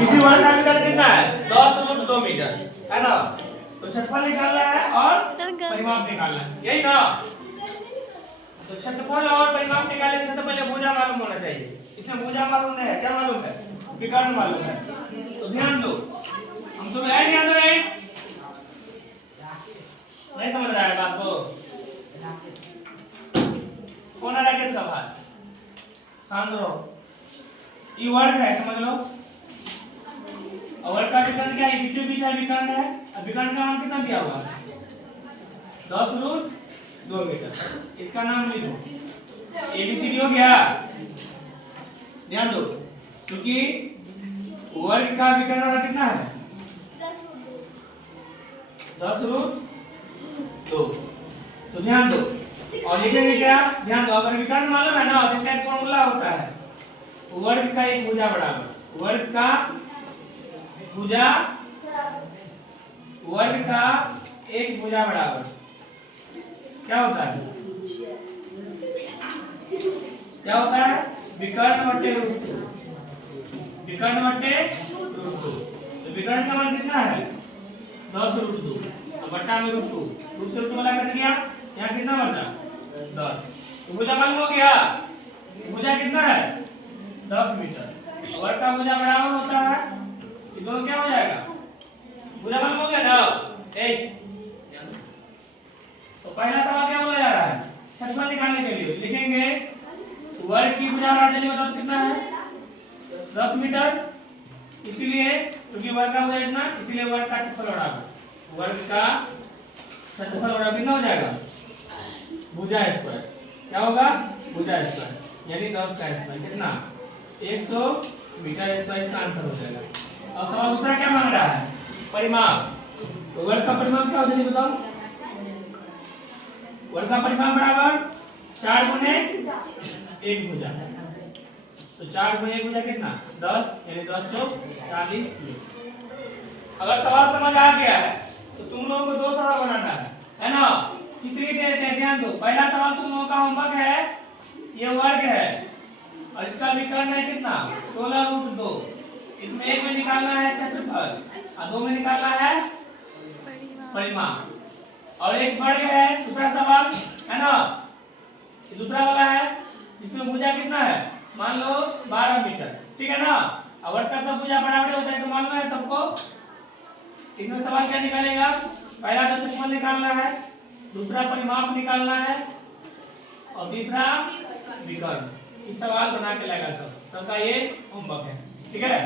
किसी वर्ग का विकर्ण कितना है 10√2 मीटर है ना। तो क्षेत्रफल निकालना है और परिमाप निकालना है, यही ना। तो क्षेत्रफल और परिमाप निकालने से सबसे पहले भुजा मालूम होना चाहिए। इसमें भुजा मालूम नहीं है, क्या मालूम है, विकर्ण मालूम है। तो ध्यान दो, हम तो है ध्यान दो रे, नहीं समझ रहा है बात को। कौन आ रहा है किसका बात, शांत रहो। ये वर्ग है समझ लो, और वर्ग का विकर्ण क्या है, बीचों बीच विकर्ण है। अब विकर्ण का मान कितना दिया हुआ 10√2 मीटर। इसका नाम लिखो एबीसीडी हो गया। ध्यान दो, क्योंकि वर्ग का विकर्ण वाला कितना है 10√2। तो ध्यान दो और लिखेंगे क्या, ध्यान दो, अगर विकर्ण मालूम है ना तो इसका एक फॉर्मूला होता है, वर्ग का एक भुजा बराबर वर्ग का भुजा, वर्ग का एक भुजा बराबर क्या होता है, क्या होता है, विकर्ण बटे √2, विकर्ण बटे √2। तो विकर्ण का मान कितना है 10√2 और बटा में √2, √2 से √2 वाला कट गया, यहाँ कितना बचा 10। तो भुजा मालूम हो गया, भुजा कितना है 10 मीटर। वर्ग का भुजा बराबर होता है, ये दोनों क्या हो जाएगा, भुजा मालूम हो गया ना 8। तो पहला सवाल क्या बोला जा रहा है, क्षेत्रफल निकालने के लिए लिखेंगे वर्ग की भुजा बराबर बताओ कितना है 10 मीटर। इसीलिए क्योंकि वर्ग का भुजा इतना, इसीलिए वर्ग का क्षेत्रफल बराबर वर्ग का क्षेत्रफल बराबर कितना हो जाएगा भुजा स्क्वायर, क्या होगा भुजा स्क्वायर, यानी 10 का स्क्वायर कितना 100 मीटर स्क्वायर, इसका आंसर हो जाएगा। और सवाल दूसरा क्या मांग रहा है, परिमाप। तो वर्ग का परिमाप क्या होता है बताओ, वर्ग का परिमाप बराबर 4 गुने 1 भुजा। तो 4 गुने 1 भुजा कितना 10, यानी 10 चौक 40 मीटर। अगर सवाल समझ आ गया है तो तुम लोगों को दो सवाल बनाना है ना। कितनी देते हैं ध्यान दो, पहला सवाल तुम लोगों का होमवर्क है, ये वर्ग है और इसका विकर्ण है कितना 16√2। इसमें एक में निकालना है क्षेत्रफल और दो में निकालना है परिमाप। और एक वर्ग है दूसरा सवाल है ना, दूसरा वाला है इसमें भुजा कितना है मान लो 12 मीटर, ठीक है ना। और वर्ग का सब भुजा बराबर होता है तो मालूम है सबको। इसमें सवाल क्या निकालेगा, पहला तो क्षेत्रफल निकालना है, दूसरा परिमाप निकालना है और तीसरा विकर्ण। इस सवाल बना के लाएगा सबका ये होमवर्क है, ठीक है।